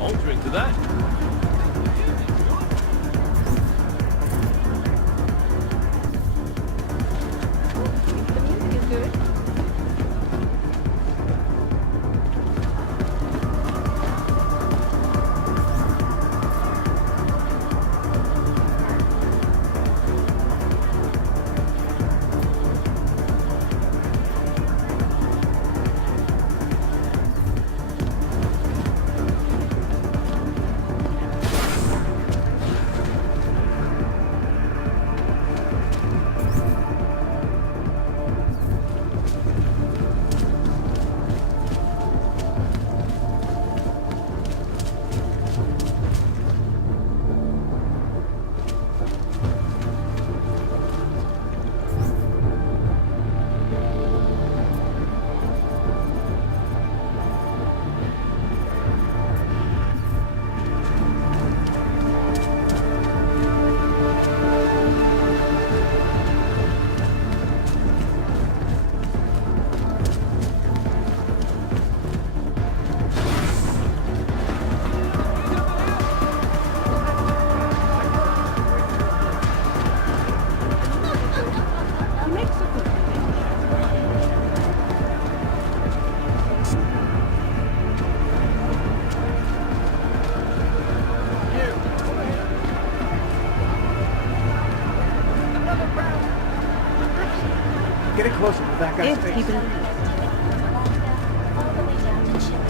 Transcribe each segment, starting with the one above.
I'll drink to that. The music is good. Get it closer to that guy's If face. he believes. All the way down to Chile.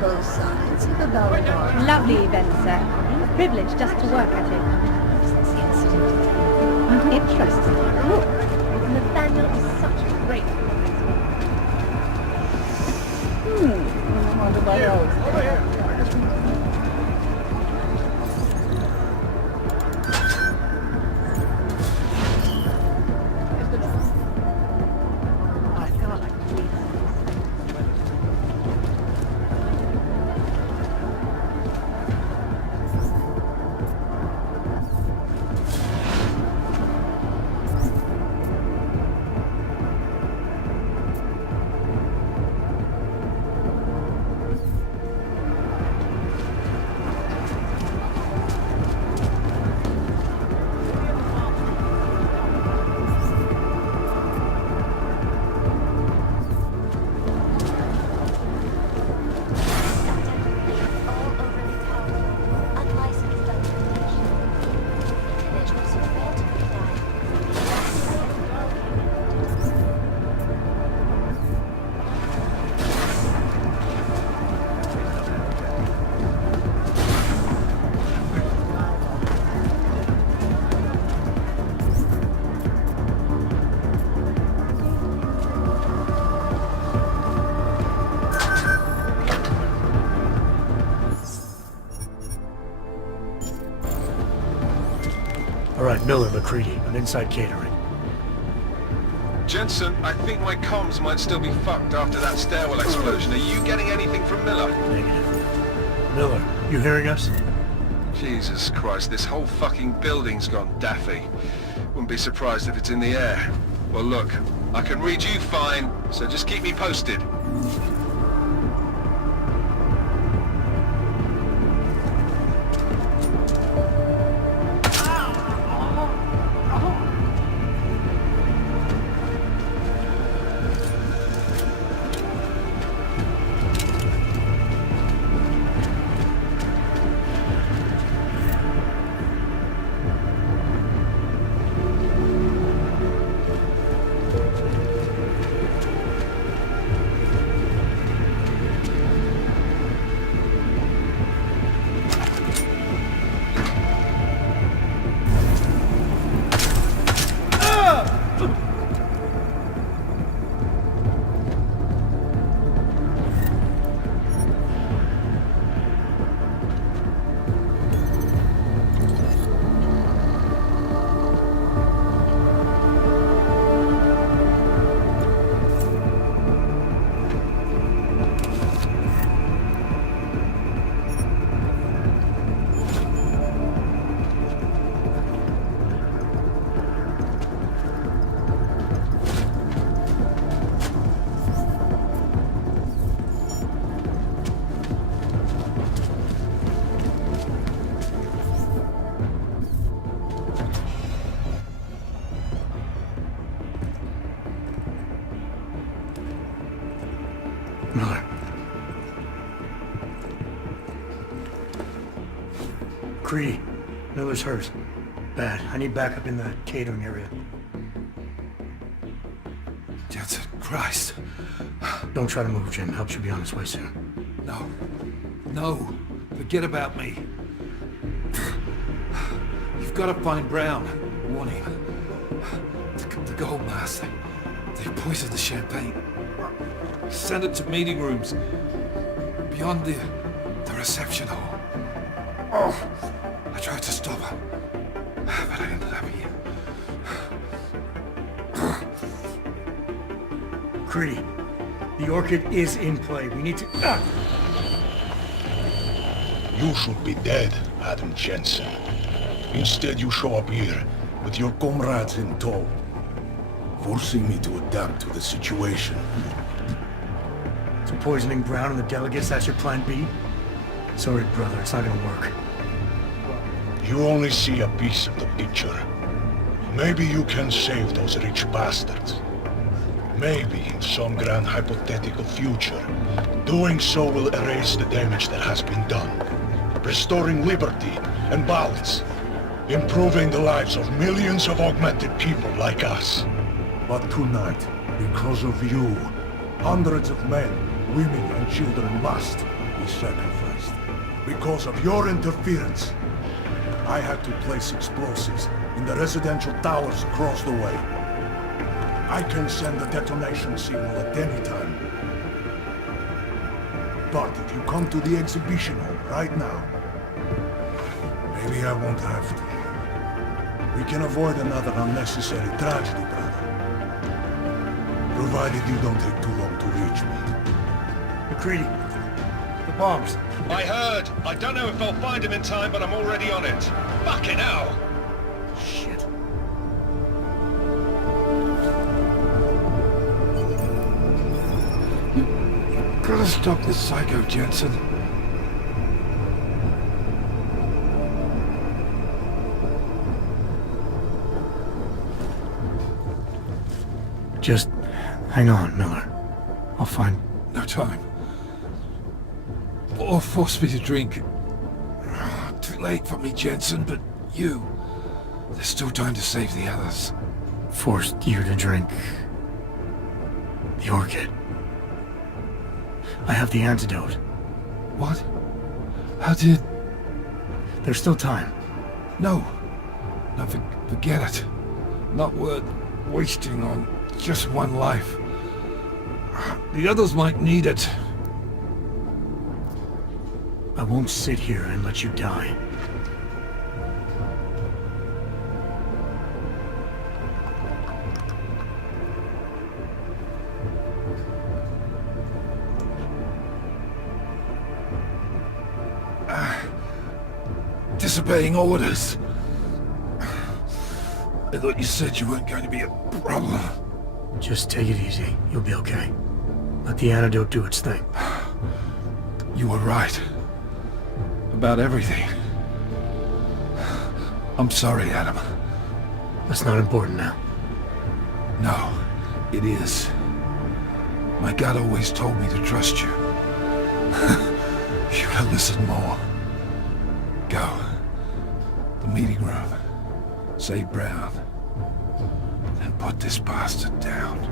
Both sides of the boulevard. Lovely event, sir. A privilege just to work at it. Interesting. Nathaniel is such a great I wonder what else. Over here. I feel like police. All right, Miller, McCready. I'm inside catering. Jensen, I think my comms might still be fucked after that stairwell explosion. Are you getting anything from Miller? Negative. Miller, you hearing us? Jesus Christ, this whole fucking building's gone daffy. Wouldn't be surprised if it's in the air. Well look, I can read you fine, so just keep me posted. McCready. Miller's hurt. Bad. I need backup in the catering area. Jensen, Christ. Don't try to move, Jim. Help should be on its way soon. No. No. Forget about me. You've got to find Brown. Warn him. The gold mask. They poisoned the champagne. Send it to meeting rooms. Beyond the reception hall. Oh, I tried to stop her. But I ended up here. McCready, the Orchid is in play. We need to... You should be dead, Adam Jensen. Instead, you show up here with your comrades in tow, forcing me to adapt to the situation. So poisoning Brown and the delegates, that's your plan B? Sorry, brother, it's not gonna work. You only see a piece of the picture. Maybe you can save those rich bastards. Maybe in some grand hypothetical future, doing so will erase the damage that has been done, restoring liberty and balance, improving the lives of millions of augmented people like us. But tonight, because of you, hundreds of men, women and children must be sacrificed. Because of your interference, I had to place explosives in the residential towers across the way. I can send the detonation signal at any time. But if you come to the exhibition hall right now, maybe I won't have to. We can avoid another unnecessary tragedy, brother. Provided you don't take too long to reach me. McCready, the bombs. I heard. I don't know if I'll find him in time, but I'm already on it. Fucking hell! Shit. Gotta stop this psycho, Jensen. Just hang on, Miller. I'll find... No time. Or force me to drink. Too late for me, Jensen, but you... There's still time to save the others. Forced you to drink... the Orchid. I have the antidote. What? How did... There's still time. No. No, forget it. Not worth wasting on just one life. The others might need it. I won't sit here and let you die. Disobeying orders. I thought you said you weren't going to be a problem. Just take it easy. You'll be okay. Let the antidote do its thing. You were right. About everything. I'm sorry, Adam. That's not important now. No, it is. My God always told me to trust you. Should have listened more. Go. The meeting room. Save Brown. Then put this bastard down.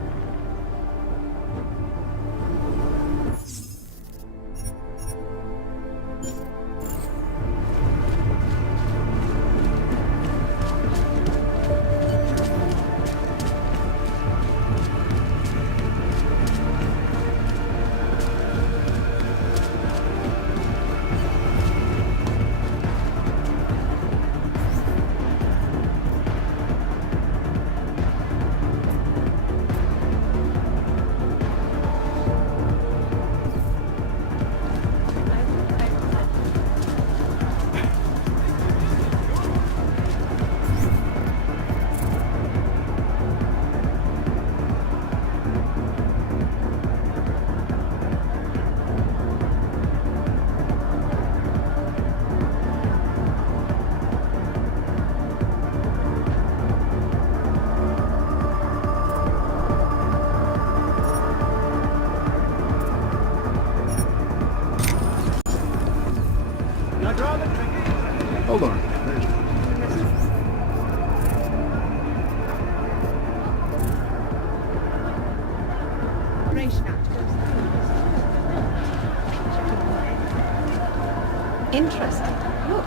Interesting. Look.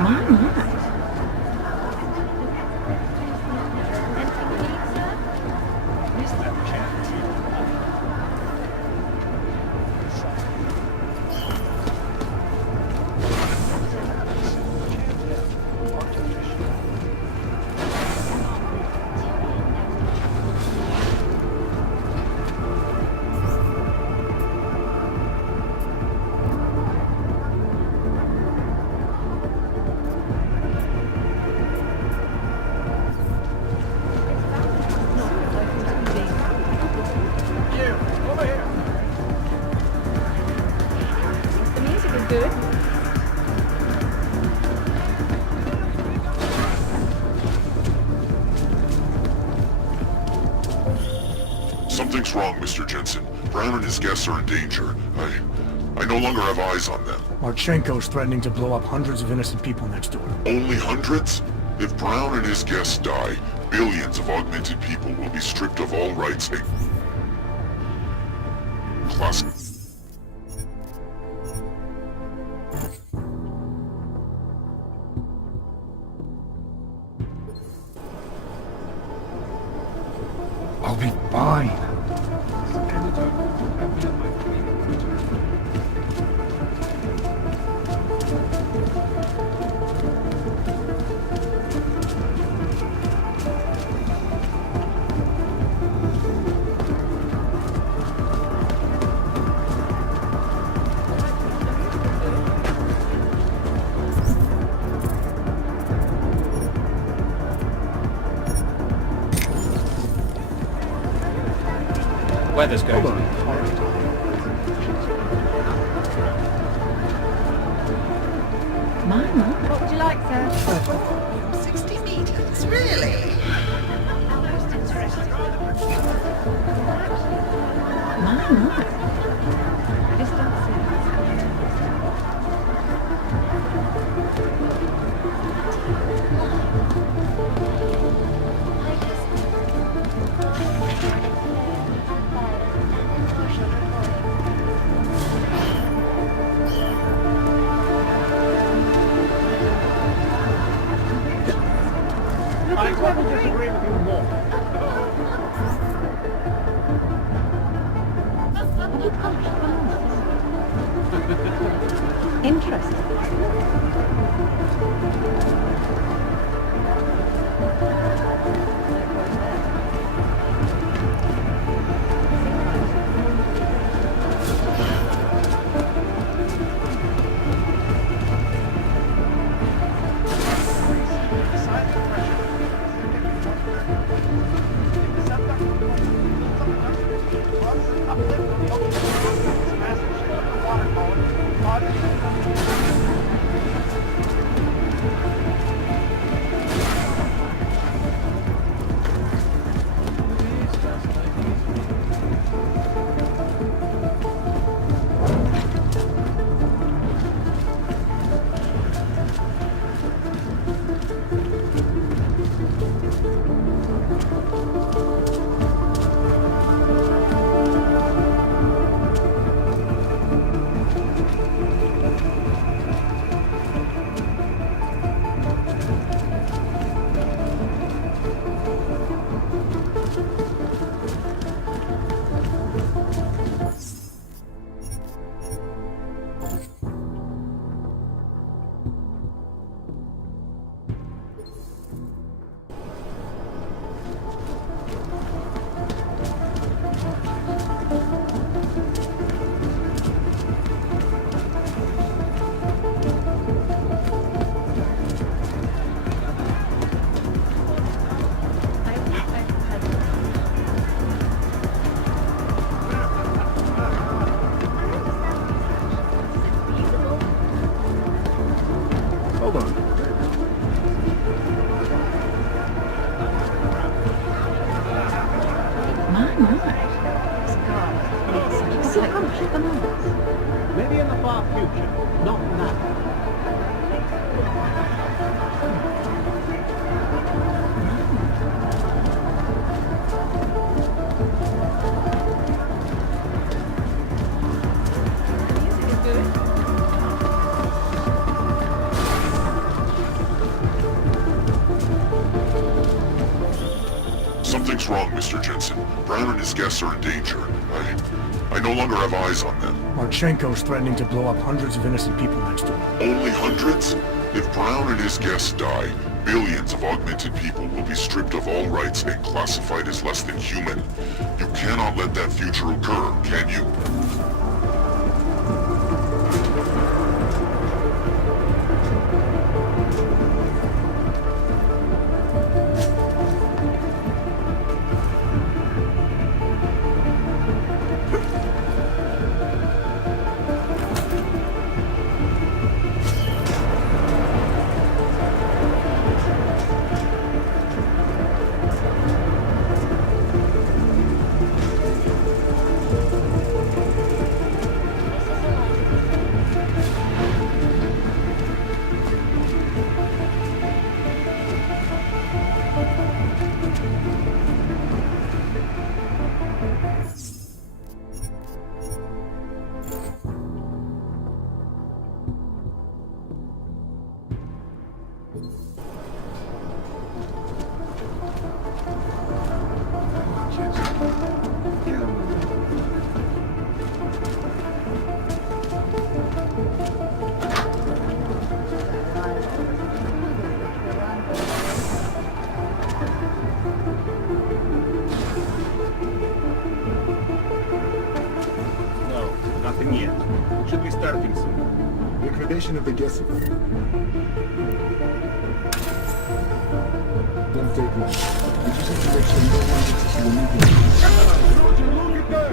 My. The music is good. Something's wrong, Mr. Jensen. Brown and his guests are in danger. I no longer have eyes on them. Marchenko's threatening to blow up hundreds of innocent people next door. Only hundreds? If Brown and his guests die, billions of augmented people will be stripped of all rights. Class. I'll be fine. Weather's going to be What would you like, sir? 60 meters, really? Most interesting. I couldn't disagree with you more. Interesting. wrong, Mr. Jensen. Brown and his guests are in danger. I no longer have eyes on them. Marchenko's threatening to blow up hundreds of innocent people next door. Only hundreds? If Brown and his guests die, billions of augmented people will be stripped of all rights and classified as less than human. You cannot let that future occur, can you? Nothing yet. Should be starting soon. Liquidation of the guest. Don't take long. We just have to make sure no one gets to see the meeting. Roger, look at that!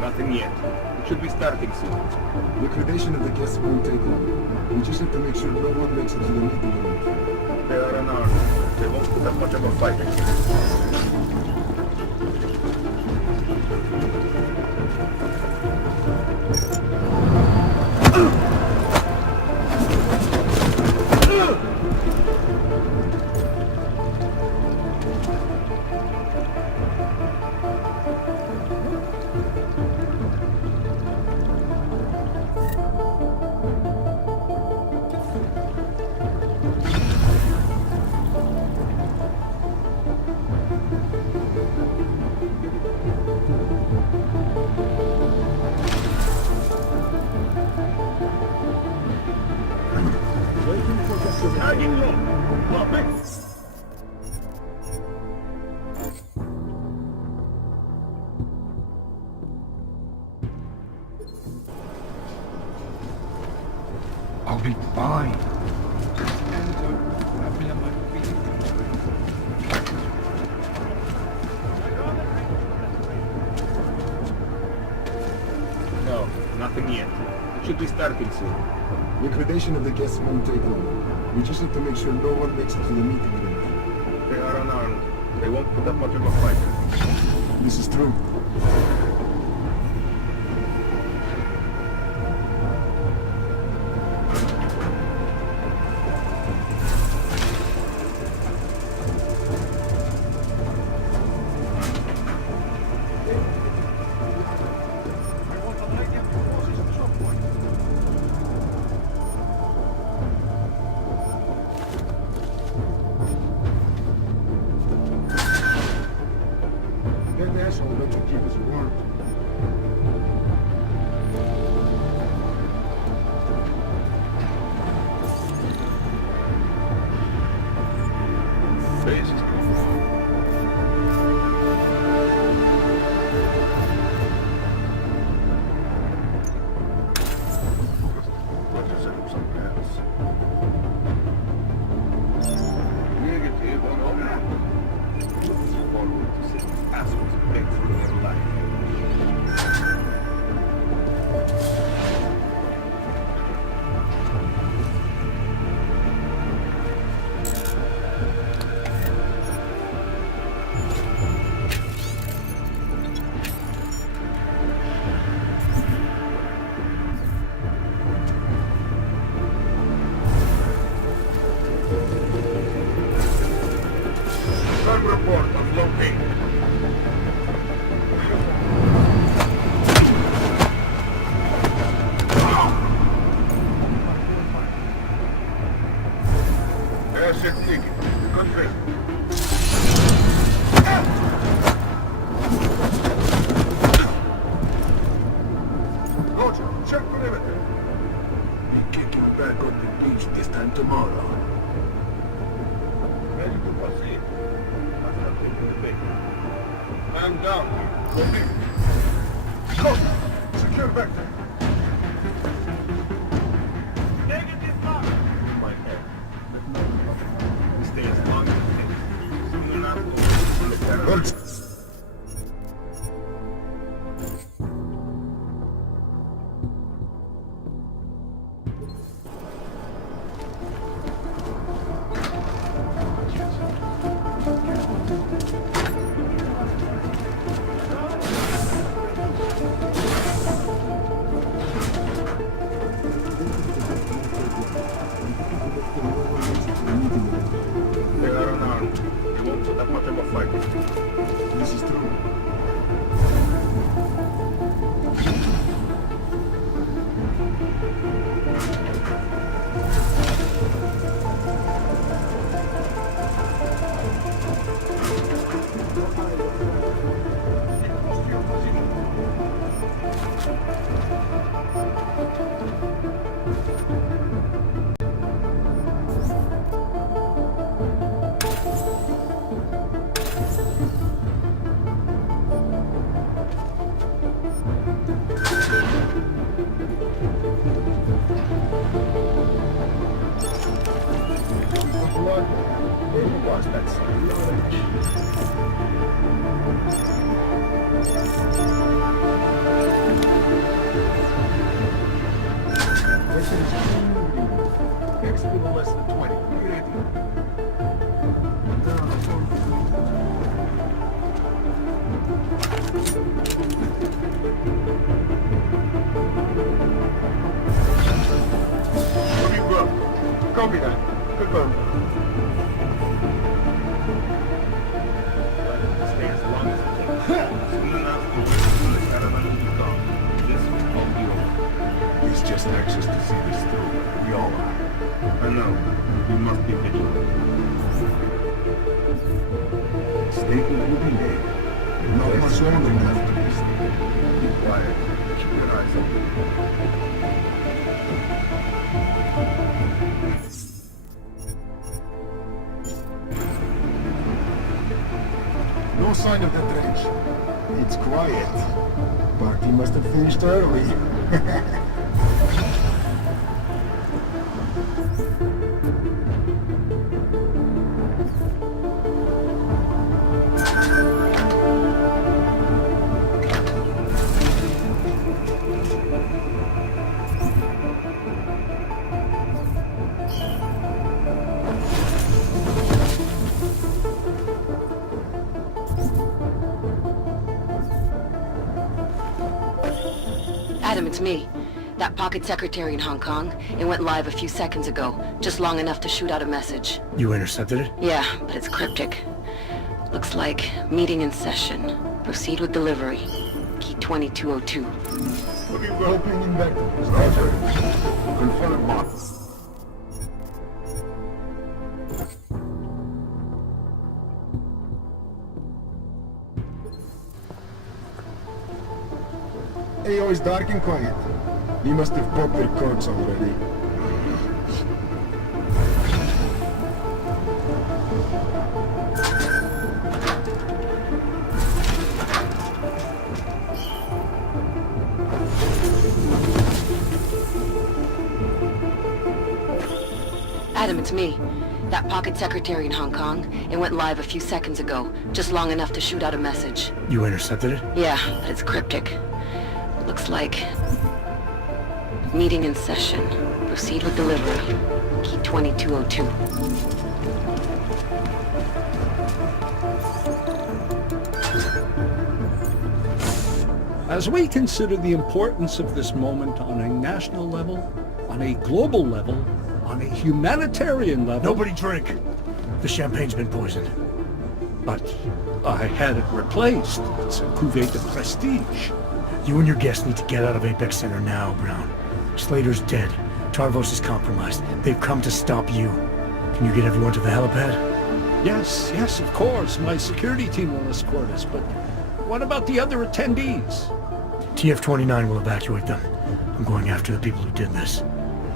Nothing yet. It should be starting soon. Liquidation of the guests won't take long. We just have to make sure no one makes it to the meeting room. They are unarmed. They won't put up much of a fight. I'll be fine. No, nothing yet. It should be starting soon. Liquidation of the guests won't take long. We just have to make sure no one makes it to the meeting room. They are unarmed. They won't put up much of a fight. This is true. That asshole let you keep us warm. Phases. Confirm report of low ping. Airship leaking. Confirm. Roger, check perimeter. We kick you back on the beach this time tomorrow. Ready to proceed. After taking the bait. I am down. Copy. Go! Secure back there. Negative mark. In my head. But no. We stay as long as it takes. Soon enough, we'll look at it. They are unarmed. They won't put up much of a fight. This is true. Blood. Who was that son? Next to less than 20. Ready. Moving well. Copy that. Confirm. Stay as long as it takes. Soon enough, the caravan will be gone. This will all be over. He's just anxious to see this through. We all are. I know. We must be vigilant. Statement will be made. Not much longer left to be stated. Be quiet. Keep your eyes open. No sign of the trench. It's quiet. Party must have finished early. Adam, it's me. That pocket secretary in Hong Kong. It went live a few seconds ago, just long enough to shoot out a message. You intercepted it? Yeah, but it's cryptic. Looks like meeting in session. Proceed with delivery. Key 2202. Looking well, pinging back. Roger. Confirm mark. AO is dark and quiet. We must have popped their corks already. Adam, it's me. That pocket secretary in Hong Kong. It went live a few seconds ago, just long enough to shoot out a message. You intercepted it? Yeah, but it's cryptic. Looks like meeting in session. Proceed with delivery. Key 2202. As we consider the importance of this moment on a national level, on a global level, on a humanitarian level... Nobody drink! The champagne's been poisoned. But I had it replaced. It's a cuvée de prestige. You and your guests need to get out of Apex Center now, Brown. Slater's dead. Tarvos is compromised. They've come to stop you. Can you get everyone to the helipad? Yes, of course. My security team will escort us, but what about the other attendees? TF-29 will evacuate them. I'm going after the people who did this.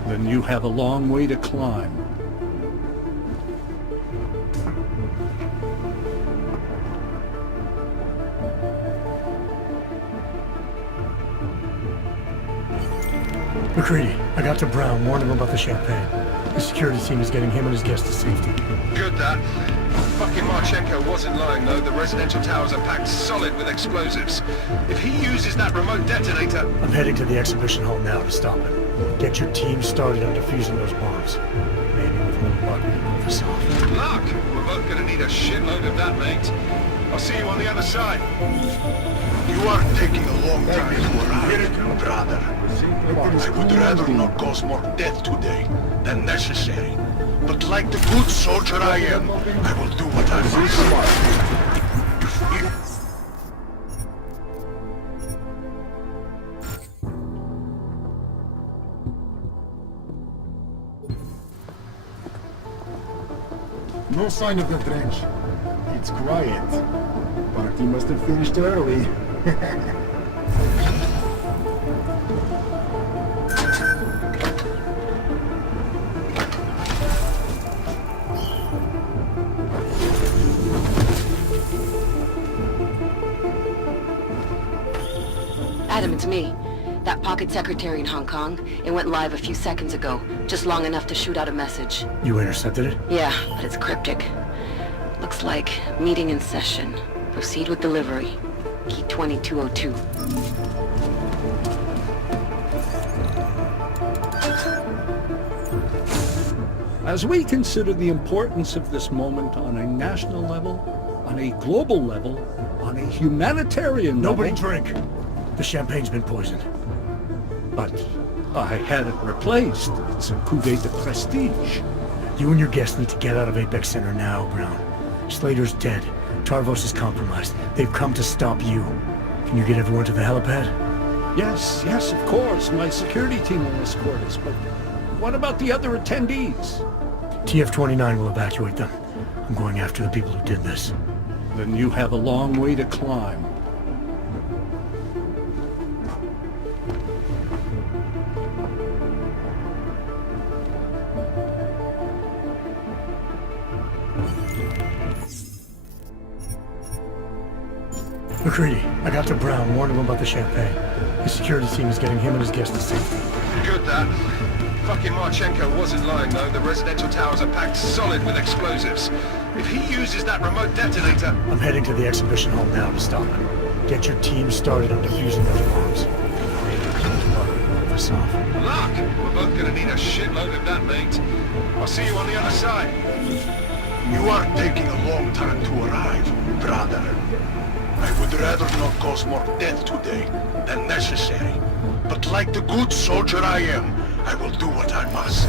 Then you have a long way to climb. McCready, I got to Brown, warned him about the champagne. The security team is getting him and his guests to safety. Good, that. Fucking Marchenko wasn't lying, though. The residential towers are packed solid with explosives. If he uses that remote detonator... I'm heading to the exhibition hall now to stop him. Get your team started on defusing those bombs. Maybe with a little luck we can pull this off. Luck? We're both gonna need a shitload of that, mate. I'll see you on the other side. You are taking a long time to arrive, brother. I would rather not cause more death today than necessary. But like the good soldier I am, I will do what I must. No sign of the drench. It's quiet. Party must have finished early. Adam, it's me. That pocket secretary in Hong Kong. It went live a few seconds ago. Just long enough to shoot out a message. You intercepted it? Yeah, but it's cryptic. Looks like meeting in session. Proceed with delivery. Key 2202. As we consider the importance of this moment on a national level, on a global level, on a humanitarian level... Nobody drink! The champagne's been poisoned. But I had it replaced. It's a cuvée de prestige. You and your guests need to get out of Apex Center now, Brown. Slater's dead. Tarvos is compromised. They've come to stop you. Can you get everyone to the helipad? Yes, of course. My security team will escort us, but what about the other attendees? TF-29 will evacuate them. I'm going after the people who did this. Then you have a long way to climb. McCready, I got to Brown, warned him about the champagne. The security team is getting him and his guests to safety. Good, that. Fucking Marchenko wasn't lying, though. The residential towers are packed solid with explosives. If he uses that remote detonator... I'm heading to the exhibition hall now to stop him. Get your team started on defusing those bombs. Maybe we can pull this off. Luck? We're both gonna need a shitload of that, mate. I'll see you on the other side. You are taking a long time to arrive, brother. I would rather not cause more death today than necessary. But like the good soldier I am, I will do what I must.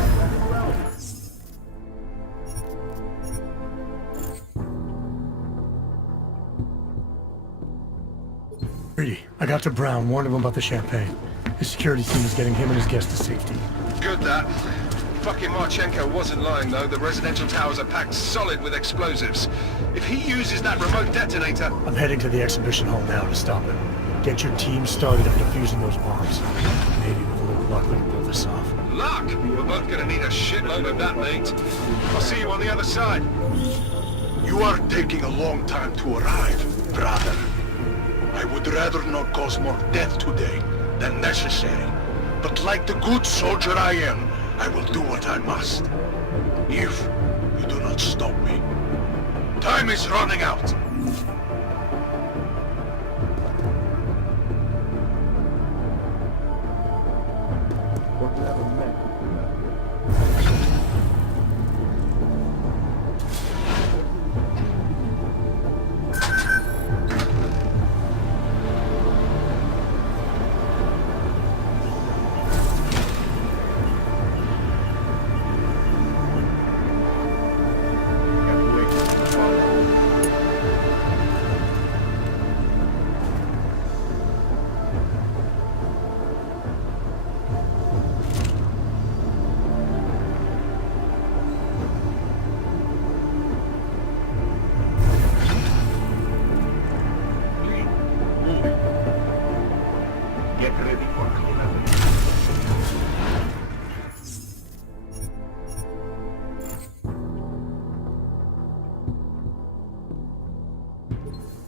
McCready, I got to Brown, warned him about the champagne. His security team is getting him and his guests to safety. Good, that. Fucking Marchenko wasn't lying, though. The residential towers are packed solid with explosives. If he uses that remote detonator... I'm heading to the exhibition hall now to stop him. Get your team started on defusing those bombs. Maybe with a little luck we can pull this off. Luck? We're both gonna need a shitload of that, mate. I'll see you on the other side. You are taking a long time to arrive, brother. I would rather not cause more death today than necessary. But like the good soldier I am, I will do what I must. If you do not stop me. Time is running out.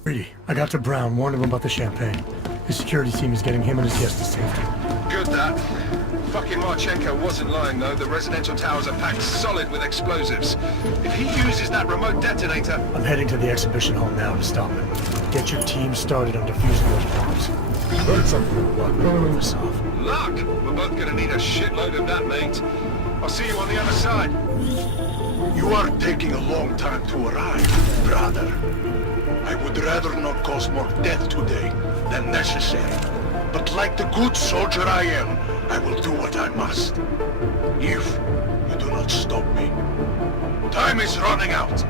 Reedy, I got to Brown, warned him about the champagne. His security team is getting him and his guests to safety. Good that. Fucking Marchenko wasn't lying though. The residential towers are packed solid with explosives. If he uses that remote detonator... I'm heading to the exhibition hall now to stop him. Get your team started on defusing those bombs. Heard something. Luck, pull this off. Luck! We're both gonna need a shitload of that, mate. I'll see you on the other side. You are taking a long time to arrive, brother. I would rather not cause more death today than necessary. But like the good soldier I am, I will do what I must. If you do not stop me. Time is running out.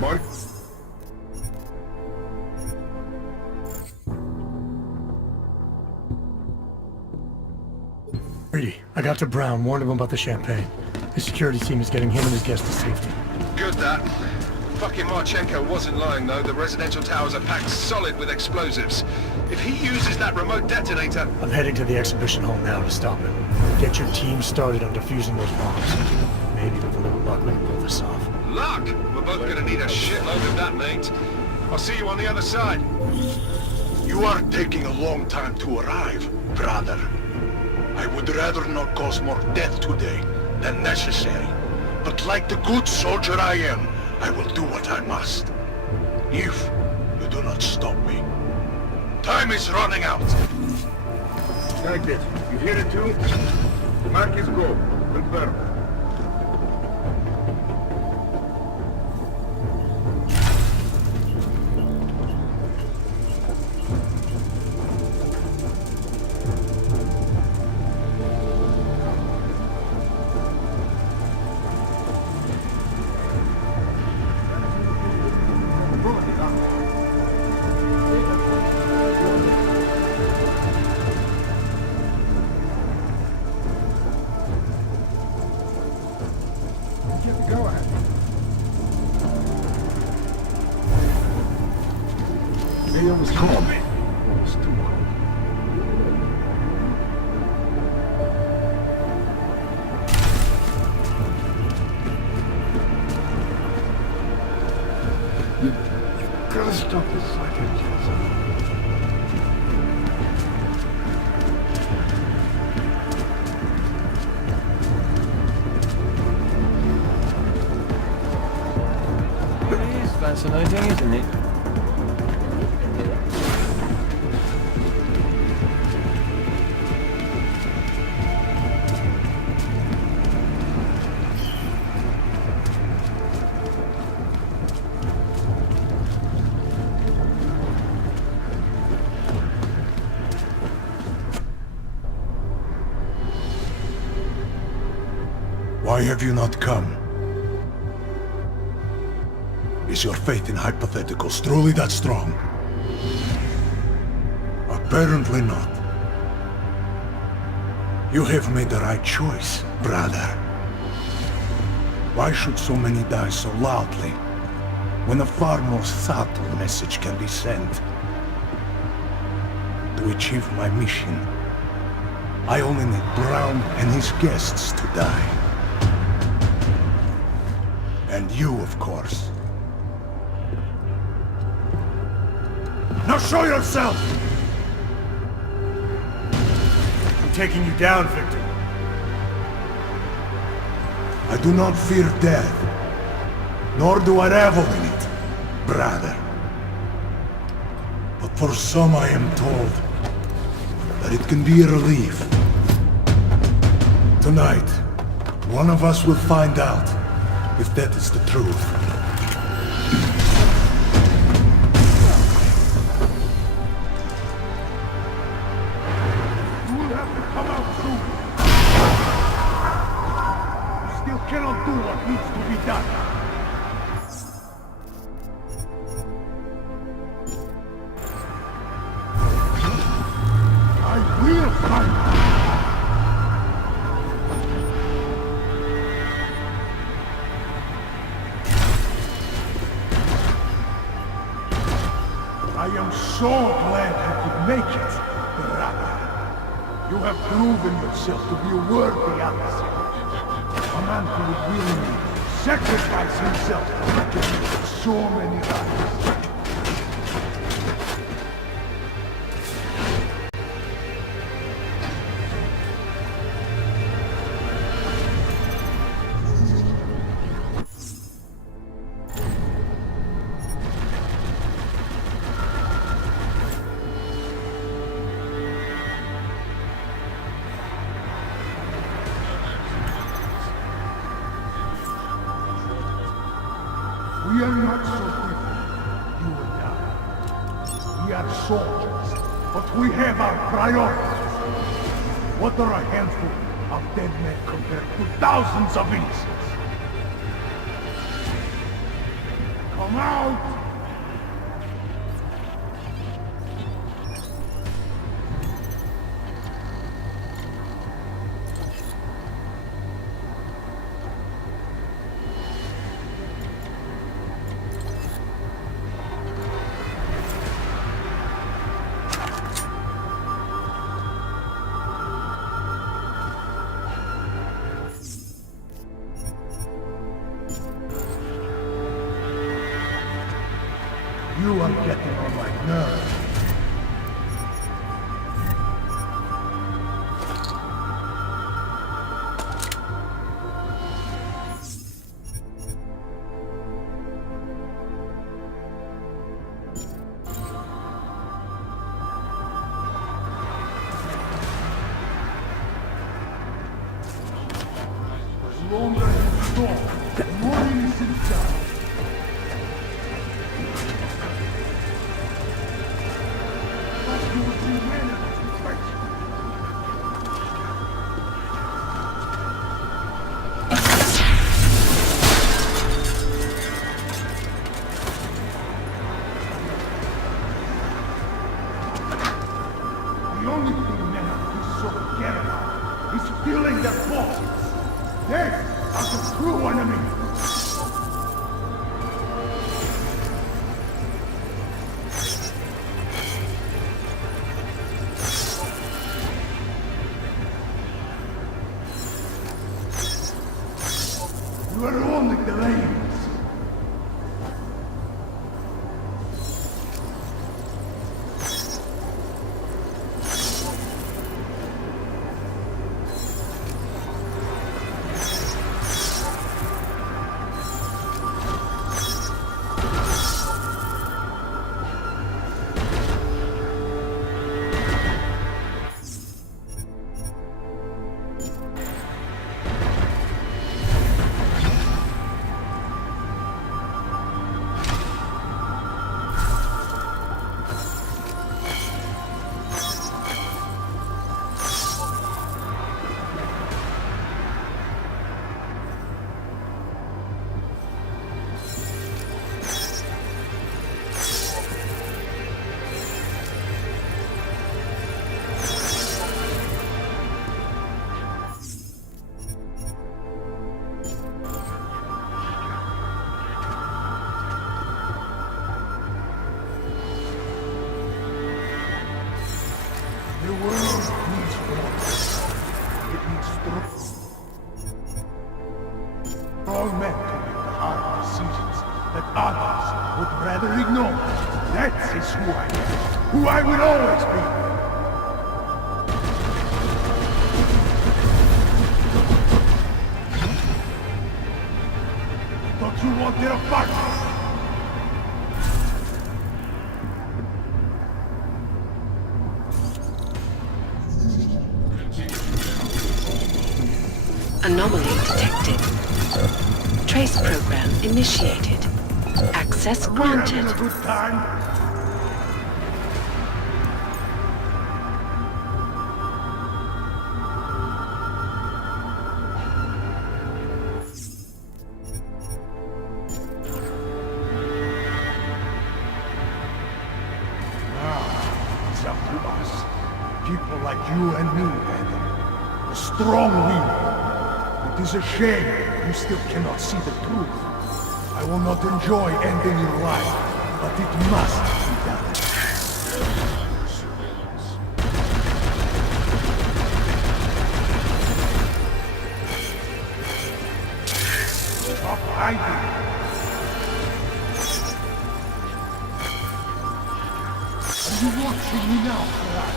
Mike. Reedy, I got to Brown, warned him about the champagne. His security team is getting him and his guests to safety. Good that. Fucking Marchenko wasn't lying though. The residential towers are packed solid with explosives. If he uses that remote detonator... I'm heading to the exhibition hall now to stop him. Get your team started on defusing those bombs. Maybe with a little luck we can pull this off. Luck! We're both gonna need a shitload of that, mate. I'll see you on the other side. You are taking a long time to arrive, brother. I would rather not cause more death today than necessary. But like the good soldier I am, I will do what I must. If you do not stop me. Time is running out. Like this. You hear it too? Mark is go. Confirm. They almost called me. It's too cold. You gotta stop this Sergeant Jensen. It is fascinating, isn't it? Why have you not come? Is your faith in hypotheticals truly that strong? Apparently not. You have made the right choice, brother. Why should so many die so loudly, when a far more subtle message can be sent? To achieve my mission, I only need Brown and his guests to die. And you, of course. Now show yourself! I'm taking you down, Victor. I do not fear death, nor do I revel in it, brother. But for some I am told that it can be a relief. Tonight, one of us will find out if that is the truth. You will have to come out soon. You still cannot do what needs to be done. I will find you. am so glad you could make it, brother. You have proven yourself to be a worthy adversary. A man who would willingly sacrifice himself to save so many lives. We are not so different, you and I. We are soldiers, but we have our priorities. What are a handful of dead men compared to thousands of innocents? Come out! You are getting on my nerves. The longer you storm, the more innocent die. The only thing men are so scared about is feeling their faults. They are the true enemy. You are only delaying us. The world needs force. It needs strong men to make the hard decisions that others would rather ignore. That is who I am. Who I will always be. Don't you want to fight? Anomaly detected. Trace program initiated. Access granted. We're having a good time. Now, it's up to us. People like you and me, Adam. A strong will. It is a shame you still cannot see the truth. I will not enjoy ending your life, but it must be done. hiding? Are you watching me now, Farad?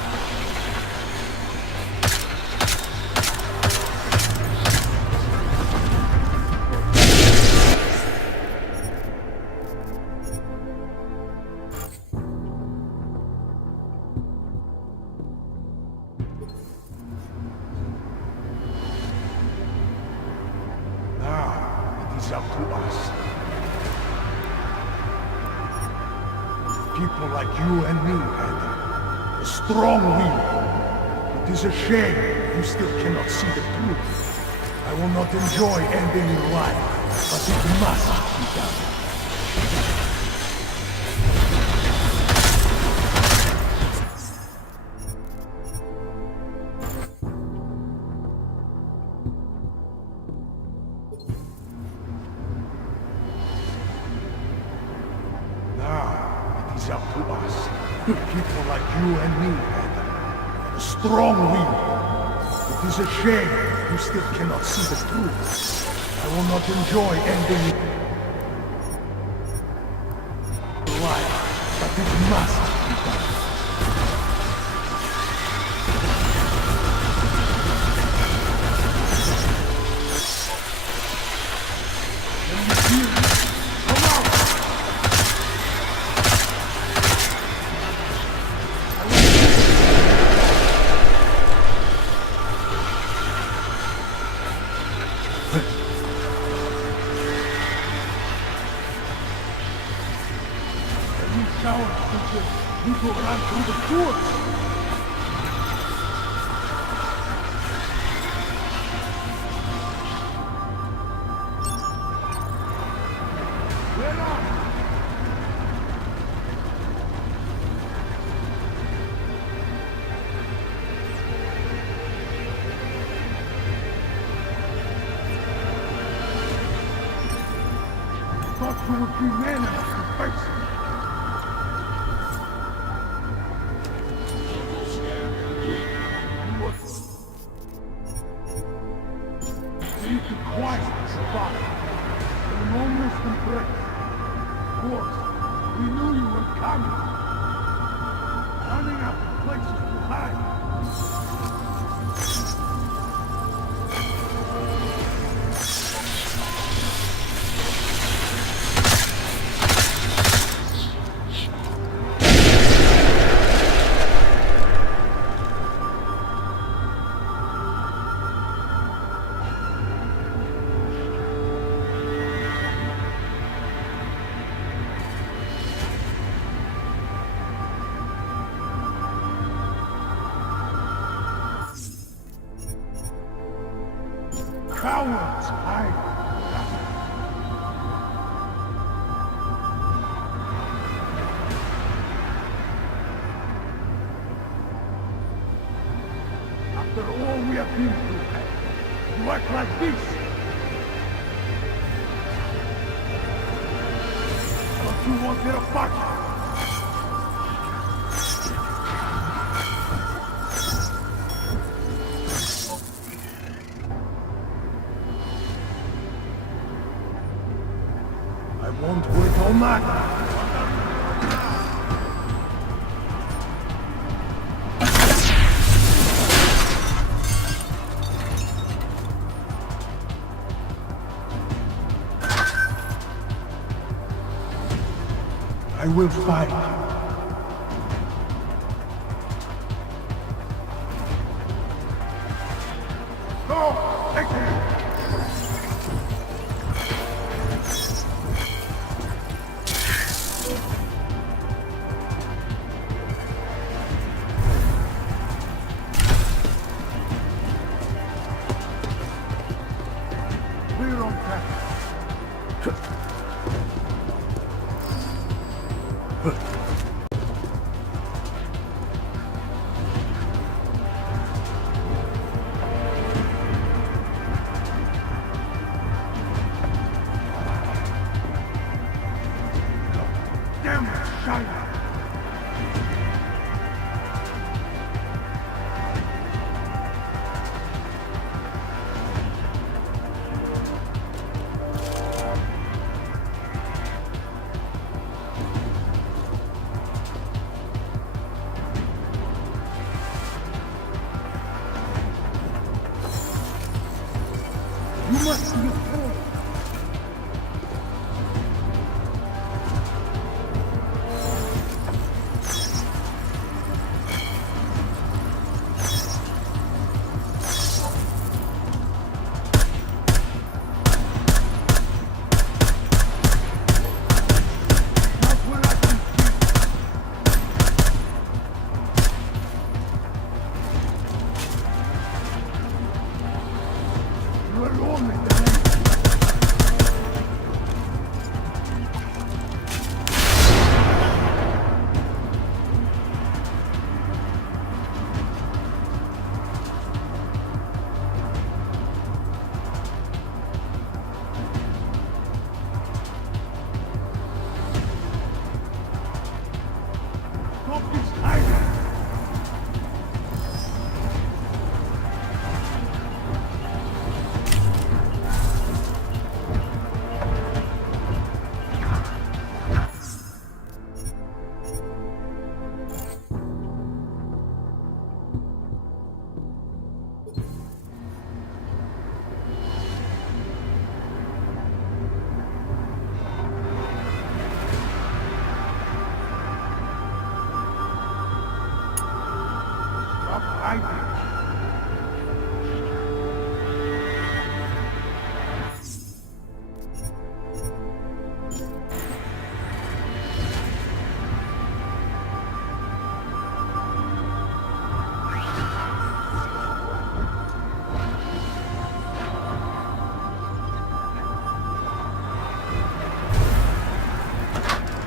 Up to us. People like you and me, Adam. A strong will. It is a shame you still cannot see the truth. I will not enjoy ending your life, but it must be done. Up to us. People like you and me, Adam. A strong will. It is a shame you still cannot see the truth. I will not enjoy ending your life, but it must be done. Can you hear me? Come out! People run through the doors! Where are you? Thought you would be man enough to face me. Cowards hide. After all we have been through, you act like this. Don't you want their fight? Won't work all night. I will fight. Go! Take him! We're on track. Damn it, China!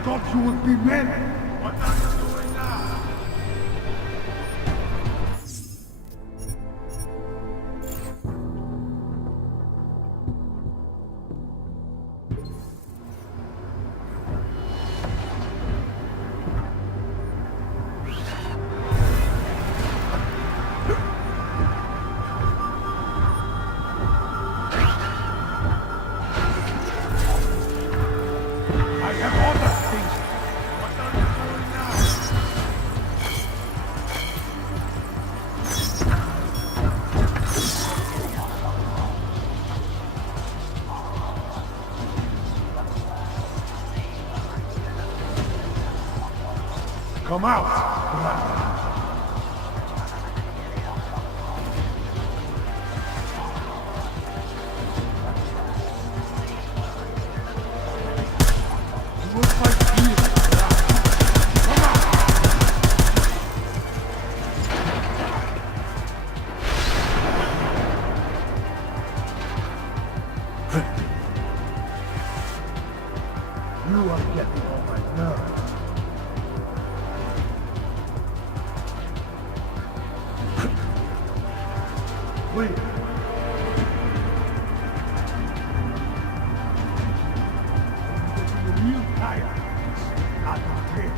thought you would be men. What are you doing now? I have other things. What are you doing now? Come out. You will fight here. Come out. You are getting on my nerves. Please. I'm real tired of this.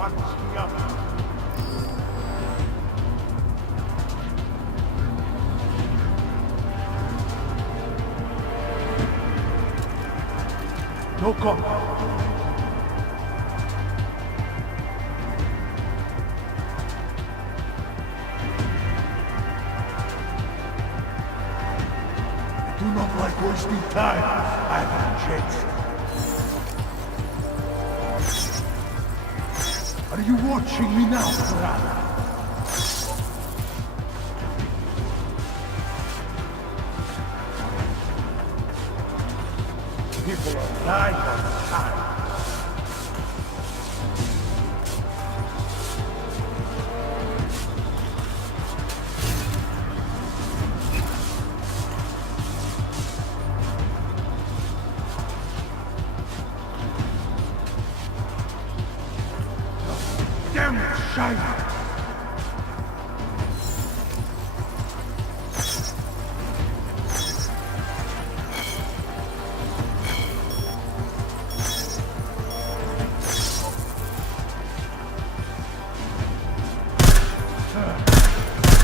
Adam Jensen. No comment. I do not like wasting time, Adam Jensen. Are you watching me now, brother? People are dying all the time. Damn it, shiny!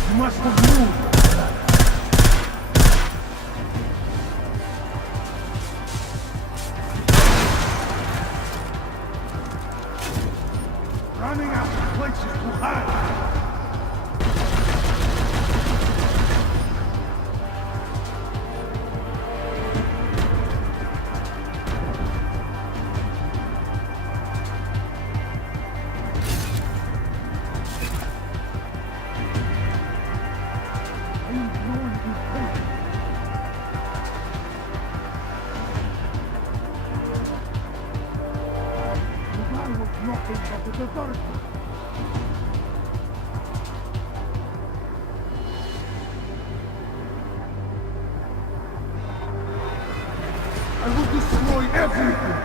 You must have moved. Running out of places to hide. Nothing but the desertion. I will destroy everything.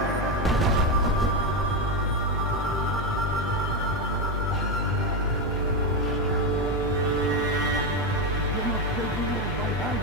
You're not taking it by hand.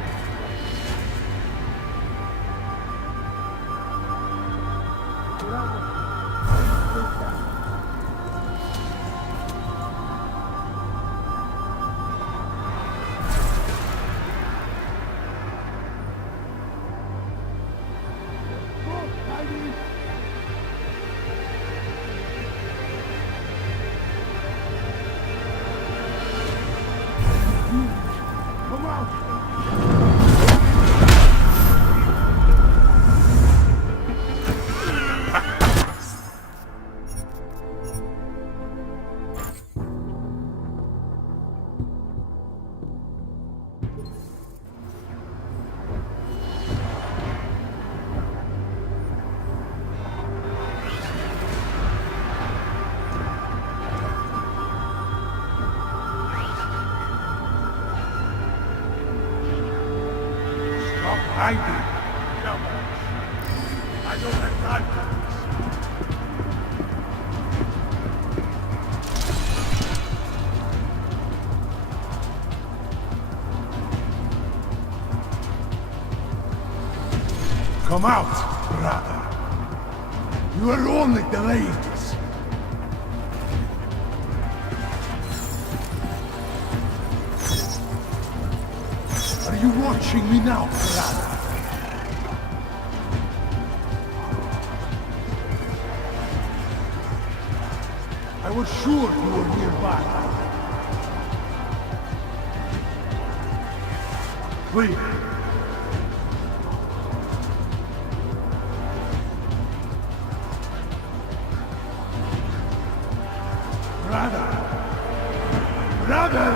Hiding. I don't have time for this. Come out, brother. You are only delaying this. Are you watching me now, brother? I was sure you were nearby. Please. Brother! Brother!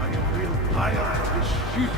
I am real tired of this shit.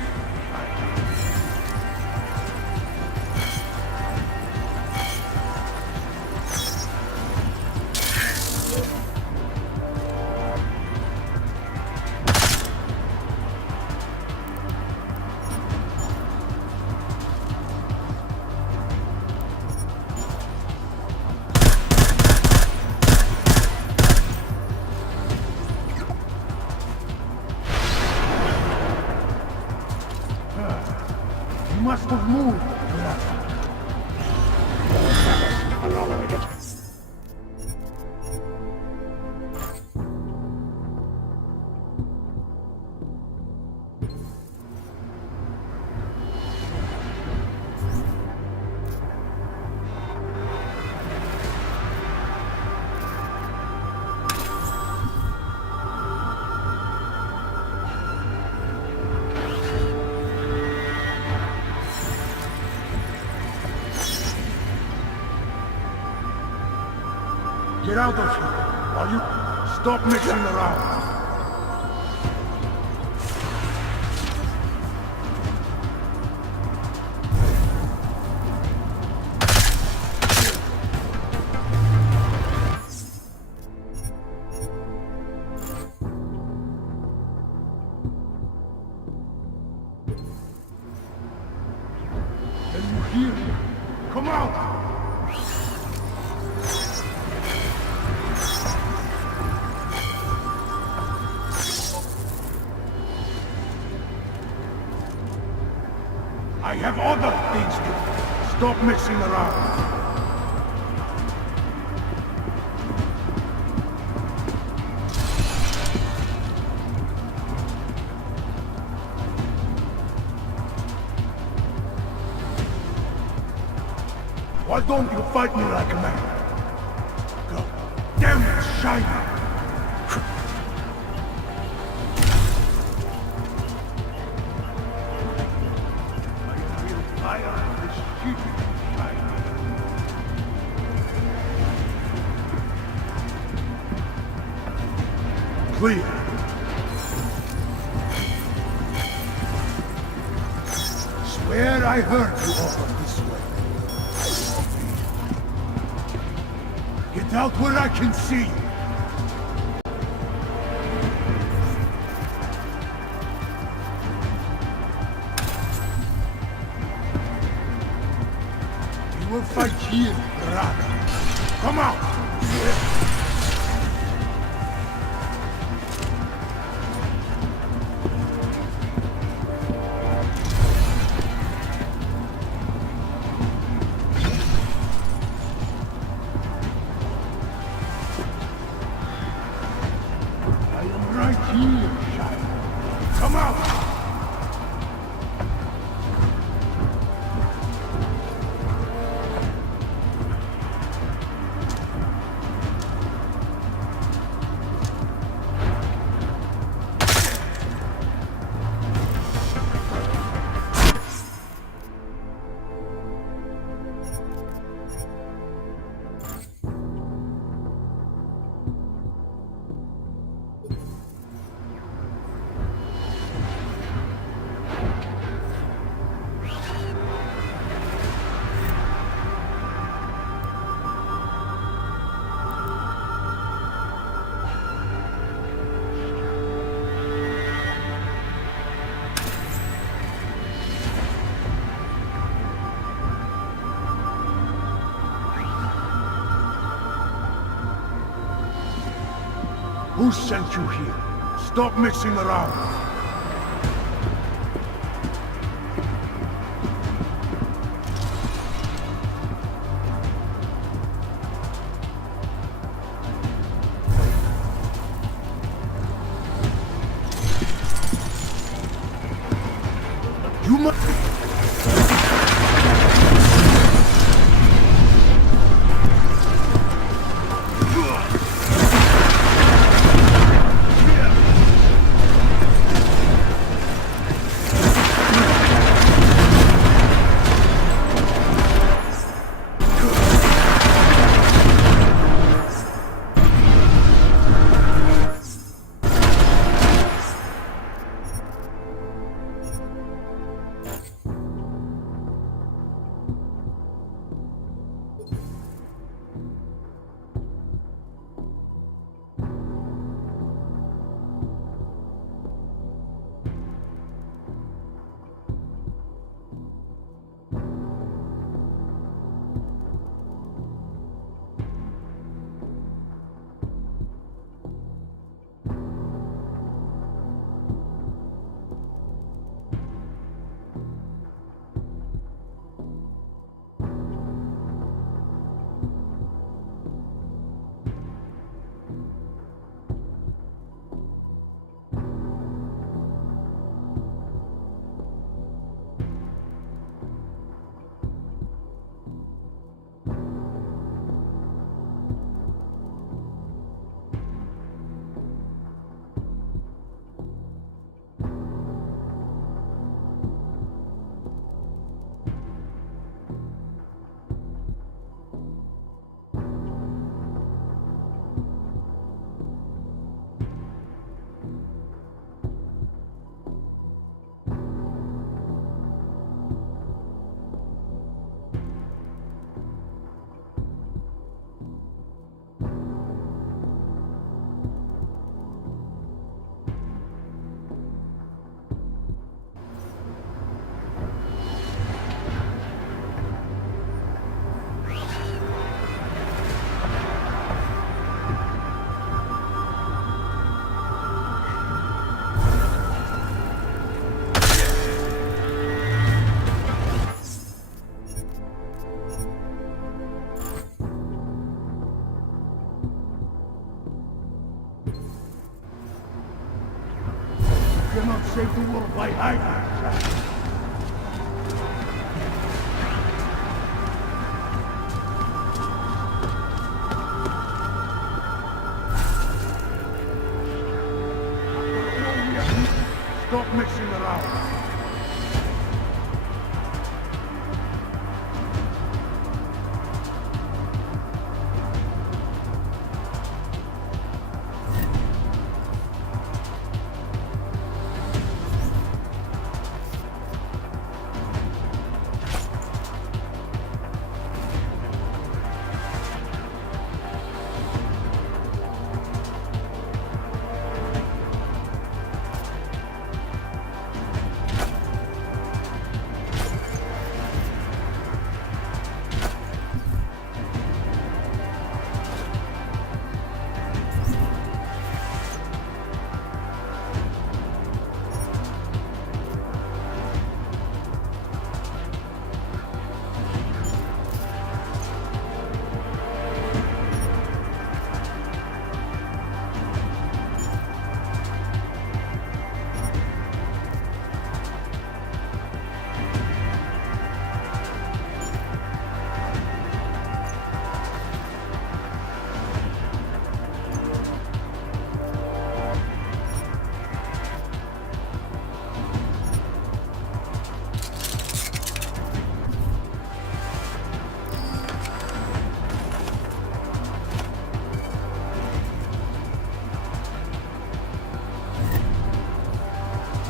You must have moved. Get out of here, while you stop messing around. other things to do. Stop messing around. Why don't you fight me like a man? Go. Damn it, shiny! Clear. Swear I heard you over this way. Get out where I can see you. We will fight here, brother. Come out! Come out! Who sent you here? Stop messing around. You must... save the world by hiding. Stop messing around.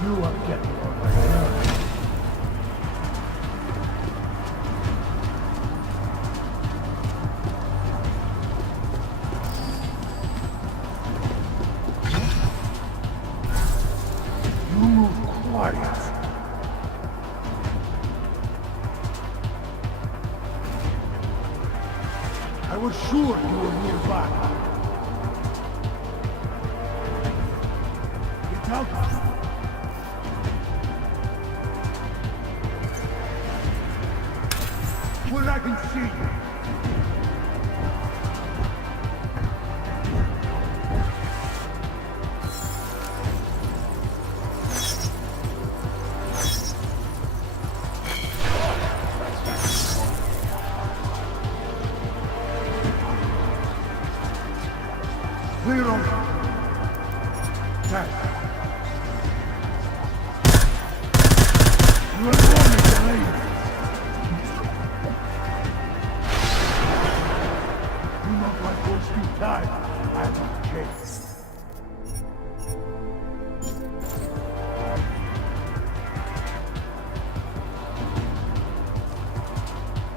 You are getting on my nerves. You move quiet. I was sure you were nearby. Get out. When I can see you. Clear on. Tag. You are warning the lady. Time. I'm okay.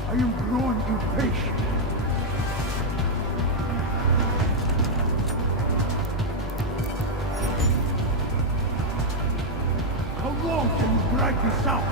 I am growing impatient. How long can you drag this out?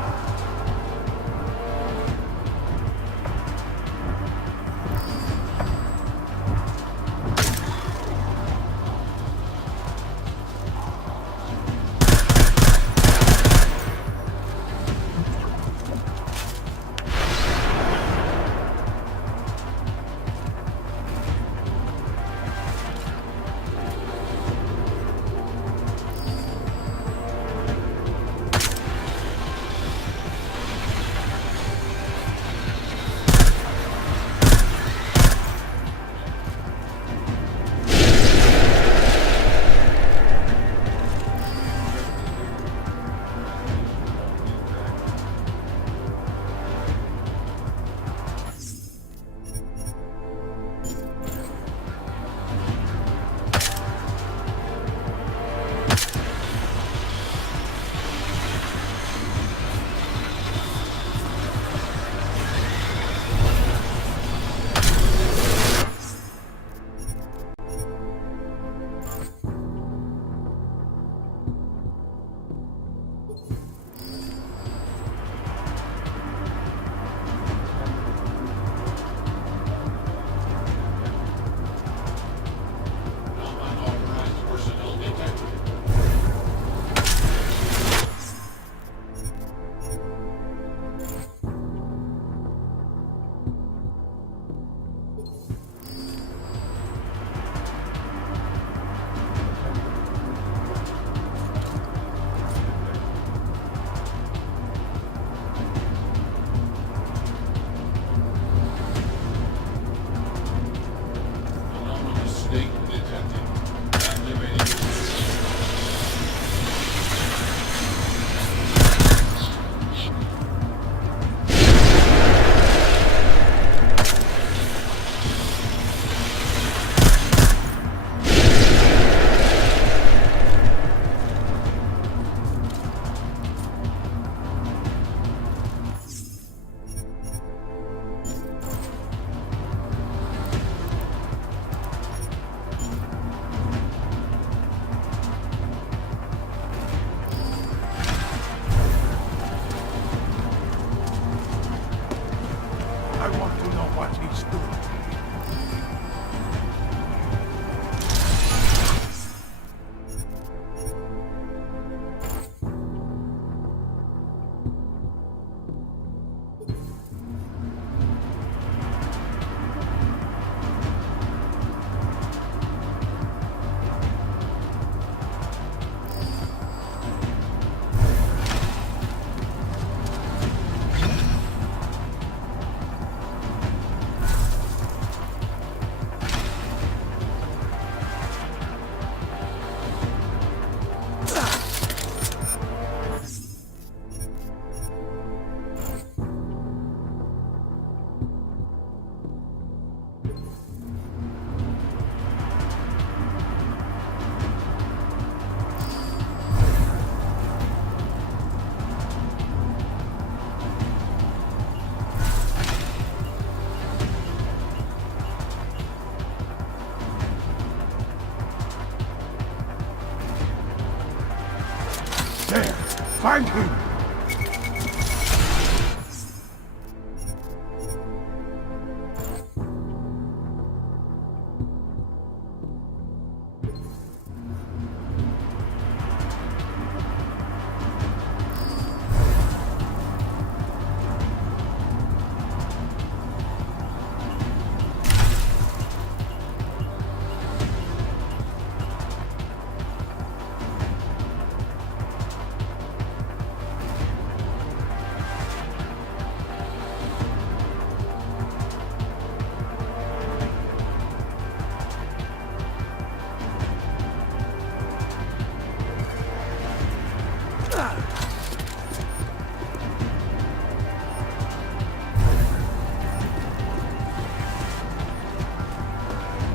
Find him!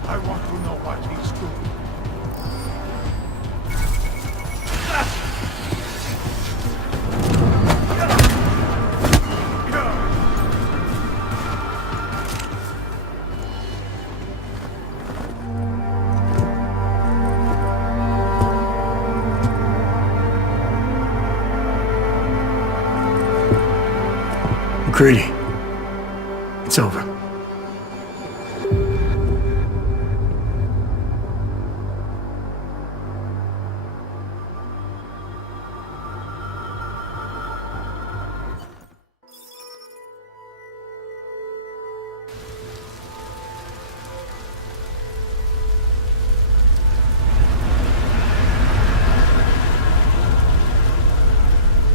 I want to know what he's doing. McCready. It's over.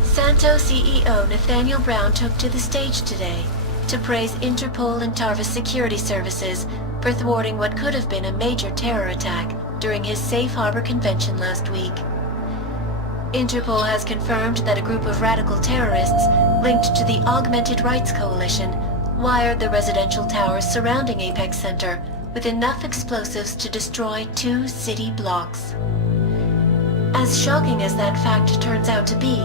Santo CEO Nathaniel Brown took to the stage today to praise Interpol and Tarvis security services for thwarting what could have been a major terror attack during his Safe Harbor convention last week. Interpol has confirmed that a group of radical terrorists linked to the Augmented Rights Coalition wired the residential towers surrounding Apex Center with enough explosives to destroy 2 city blocks. As shocking as that fact turns out to be,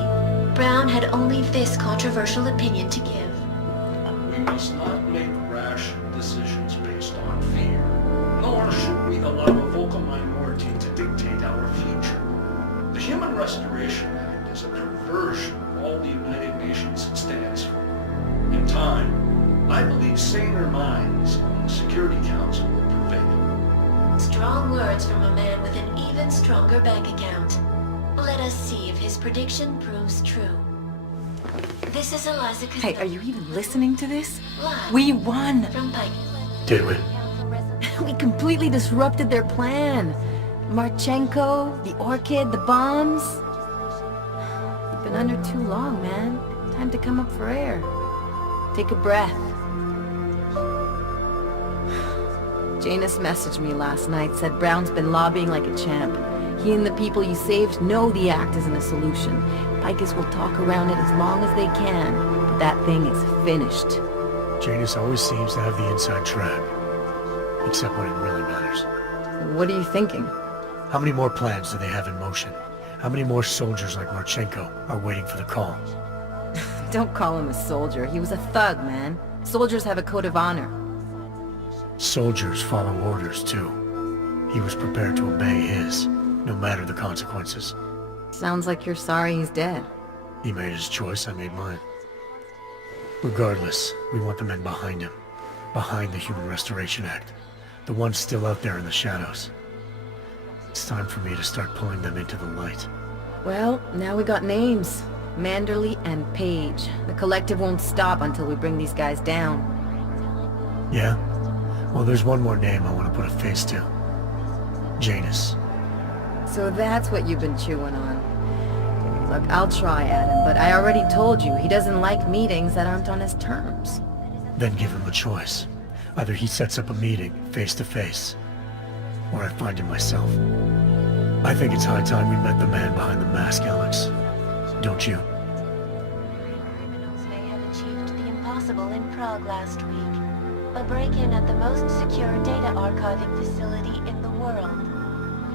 Brown had only this controversial opinion to give. We must not make rash decisions based on fear, nor should we allow a vocal minority to dictate our future. The Human Restoration Act is a perversion of all the United Nations stands for. In time, I believe saner minds on the Security Council will prevail. Strong words from a man with an even stronger bank account. Let us see if his prediction proves true. This is Eliza. Hey, are you even listening to this? Live We won! from Pike. Did we? We completely disrupted their plan. Marchenko, the Orchid, the bombs. You've been under too long, man. Time to come up for air. Take a breath. Janus messaged me last night, said Brown's been lobbying like a champ. He and the people you saved know the act isn't a solution. Pikers will talk around it as long as they can, but that thing is finished. Janus always seems to have the inside track. Except when it really matters. What are you thinking? How many more plans do they have in motion? How many more soldiers like Marchenko are waiting for the call? Don't call him a soldier. He was a thug, man. Soldiers have a code of honor. Soldiers follow orders, too. He was prepared to obey his, no matter the consequences. Sounds like you're sorry he's dead. He made his choice, I made mine. Regardless, we want the men behind him. Behind the Human Restoration Act. The ones still out there in the shadows. It's time for me to start pulling them into the light. Well, now we got names. Manderley and Page. The collective won't stop until we bring these guys down. Yeah? Well, there's one more name I want to put a face to. Janus. So that's what you've been chewing on. Look, I'll try, Adam, but I already told you he doesn't like meetings that aren't on his terms. Then give him a choice. Either he sets up a meeting, face to face, or I find him myself. I think it's high time we met the man behind the mask, Alex. Don't you? Criminals may have achieved the impossible in Prague last week. A break-in at the most secure data archiving facility in the world.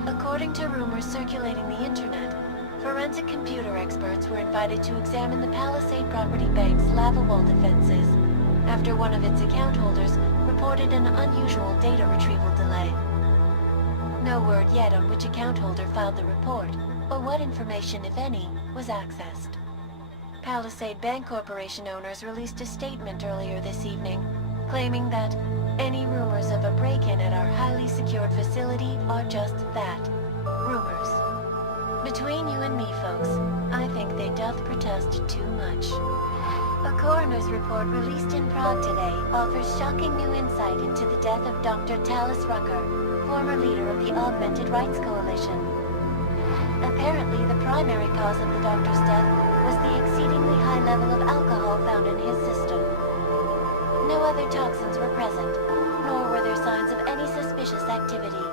According to rumors circulating the internet, forensic computer experts were invited to examine the Palisade Property Bank's lava wall defenses after one of its account holders reported an unusual data retrieval delay. No word yet on which account holder filed the report, or what information, if any, was accessed. Palisade Bank Corporation owners released a statement earlier this evening, claiming that any rumors of a break-in at our highly secured facility are just that, rumors. Between you and me, folks, I think they doth protest too much. A coroner's report released in Prague today offers shocking new insight into the death of Dr. Talis Rucker, former leader of the Augmented Rights Coalition. Apparently, the primary cause of the doctor's death was the exceedingly high level of alcohol found in his system. No other toxins were present, nor were there signs of any suspicious activity.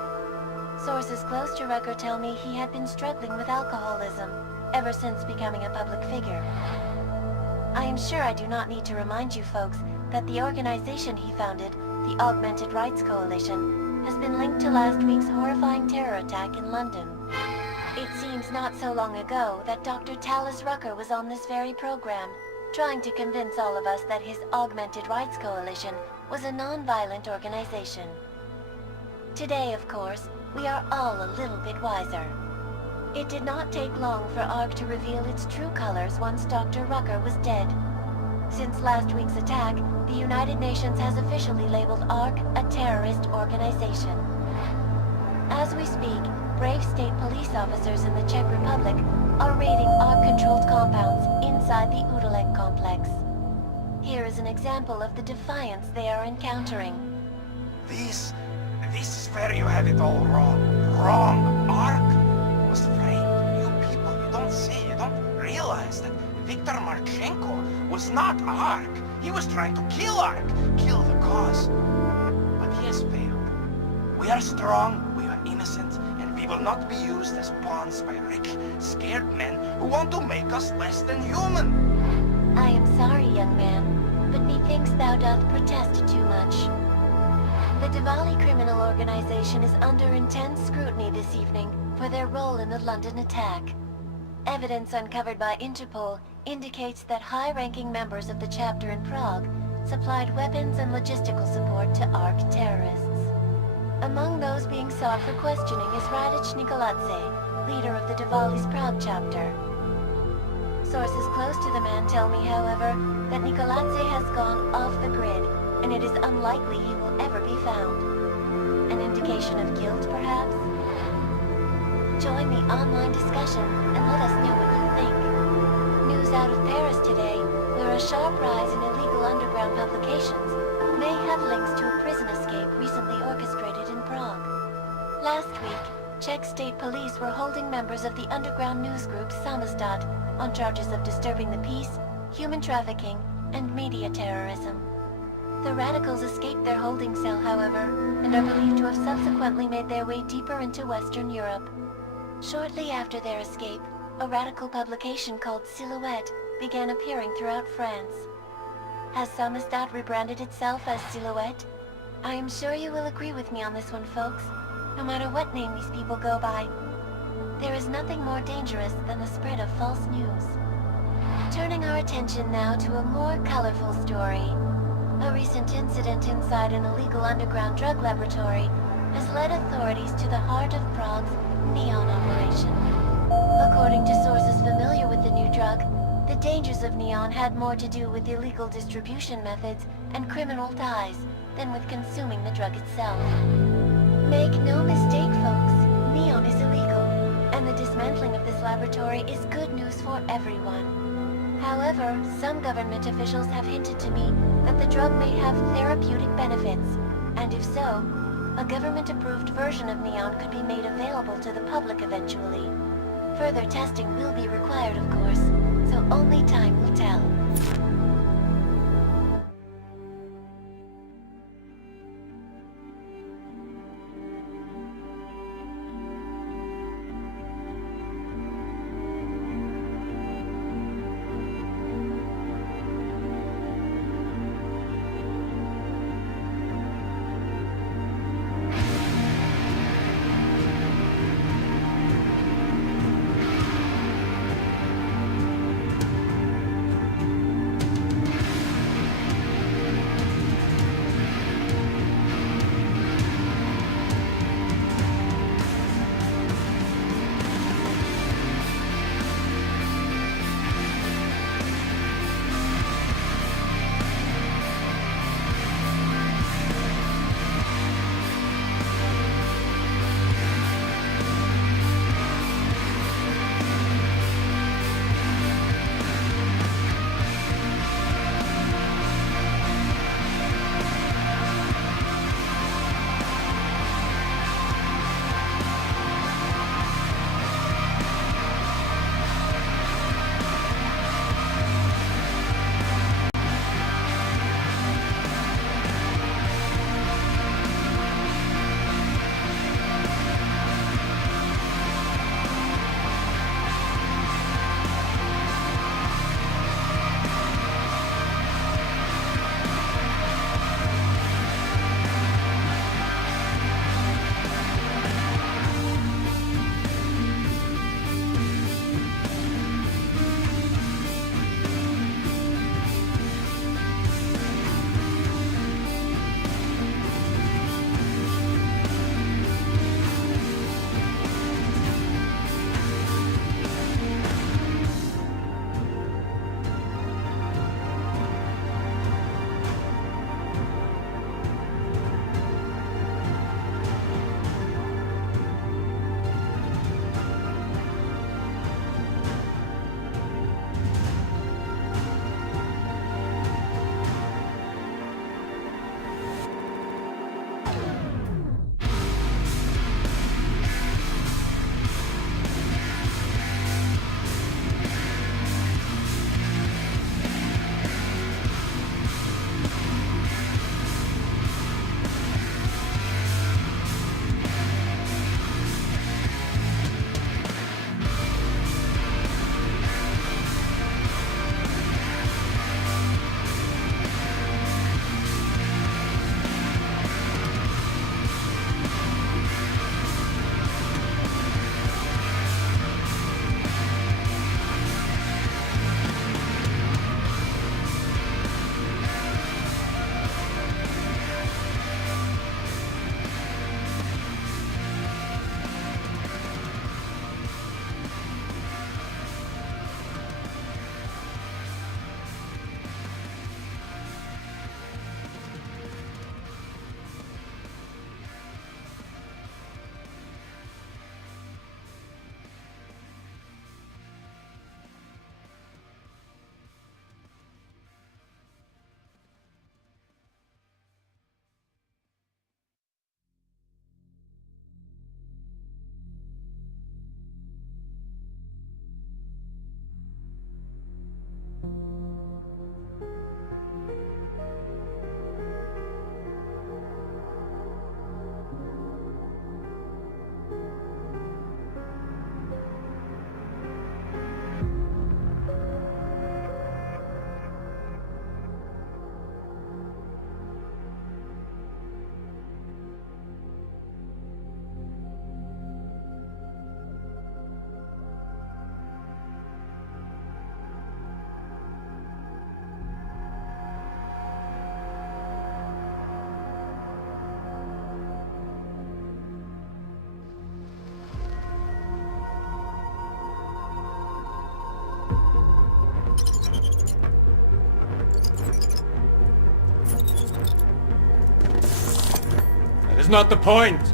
Sources close to Rucker tell me he had been struggling with alcoholism ever since becoming a public figure. I am sure I do not need to remind you folks that the organization he founded, the Augmented Rights Coalition, has been linked to last week's horrifying terror attack in London. It seems not so long ago that Dr. Talis Rucker was on this very program, trying to convince all of us that his Augmented Rights Coalition was a non-violent organization. Today, of course, we are all a little bit wiser. It did not take long for ARC to reveal its true colors once Dr. Rucker was dead. Since last week's attack, the United Nations has officially labeled ARC a terrorist organization. As we speak, brave state police officers in the Czech Republic are raiding ARC-controlled compounds inside the Udalek complex. Here is an example of the defiance they are encountering. This is where you have it all wrong. Wrong. ARC was framed. You people, you don't see, you don't realize that Viktor Marchenko was not ARC. He was trying to kill ARC, kill the cause. But he has failed. We are strong, we are innocent, and we will not be used as pawns by rich, scared men who want to make us less than human. I am sorry, young man, but methinks thou doth protest too much. The Diwali criminal organization is under intense scrutiny this evening for their role in the London attack. Evidence uncovered by Interpol indicates that high-ranking members of the chapter in Prague supplied weapons and logistical support to ARC terrorists. Among those being sought for questioning is Radic Nikoladze, leader of the Diwali's Prague chapter. Sources close to the man tell me, however, that Nikoladze has gone off the grid, and it is unlikely he will ever be found. An indication of guilt, perhaps? Join the online discussion and let us know what you think. News out of Paris today, where a sharp rise in illegal underground publications may have links to a prison escape recently orchestrated in Prague. Last week, Czech state police were holding members of the underground news group Samizdat on charges of disturbing the peace, human trafficking, and media terrorism. The radicals escaped their holding cell, however, and are believed to have subsequently made their way deeper into Western Europe. Shortly after their escape, a radical publication called Silhouette began appearing throughout France. Has Samizdat rebranded itself as Silhouette? I am sure you will agree with me on this one, folks, no matter what name these people go by. There is nothing more dangerous than the spread of false news. Turning our attention now to a more colorful story. A recent incident inside an illegal underground drug laboratory has led authorities to the heart of Prague's Neon operation. According to sources familiar with the new drug, the dangers of Neon had more to do with illegal distribution methods and criminal ties than with consuming the drug itself. Make no mistake, folks, Neon is illegal, and the dismantling of this laboratory is good news for everyone. However, some government officials have hinted to me that the drug may have therapeutic benefits, and if so, a government-approved version of Neon could be made available to the public eventually. Further testing will be required, of course, so only time will tell. was not the point.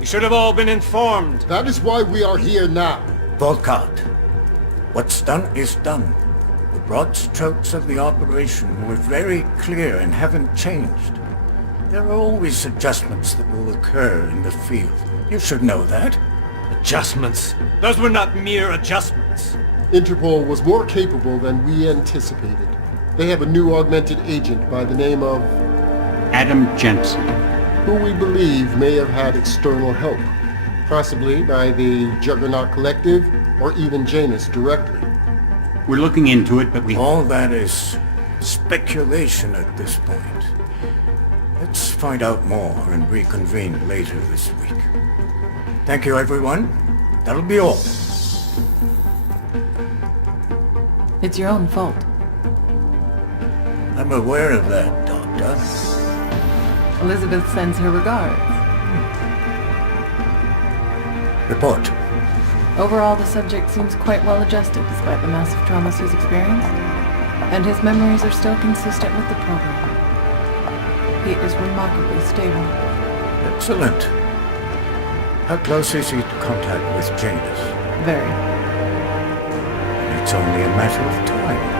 We should have all been informed. That is why we are here now. Volkart, what's done is done. The broad strokes of the operation were very clear and haven't changed. There are always adjustments that will occur in the field. You should know that. Adjustments? Those were not mere adjustments. Interpol was more capable than we anticipated. They have a new augmented agent by the name of... Adam Jensen. Who we believe may have had external help. Possibly by the Juggernaut Collective, or even Janus directly. We're looking into it, but we... All that is speculation at this point. Let's find out more and reconvene later this week. Thank you, everyone. That'll be all. It's your own fault. I'm aware of that, Doctor. Elizabeth sends her regards. Report. Overall, the subject seems quite well adjusted despite the massive traumas he's experienced, and his memories are still consistent with the program. He is remarkably stable. Excellent. How close is he to contact with Janus? Very. It's only a matter of time.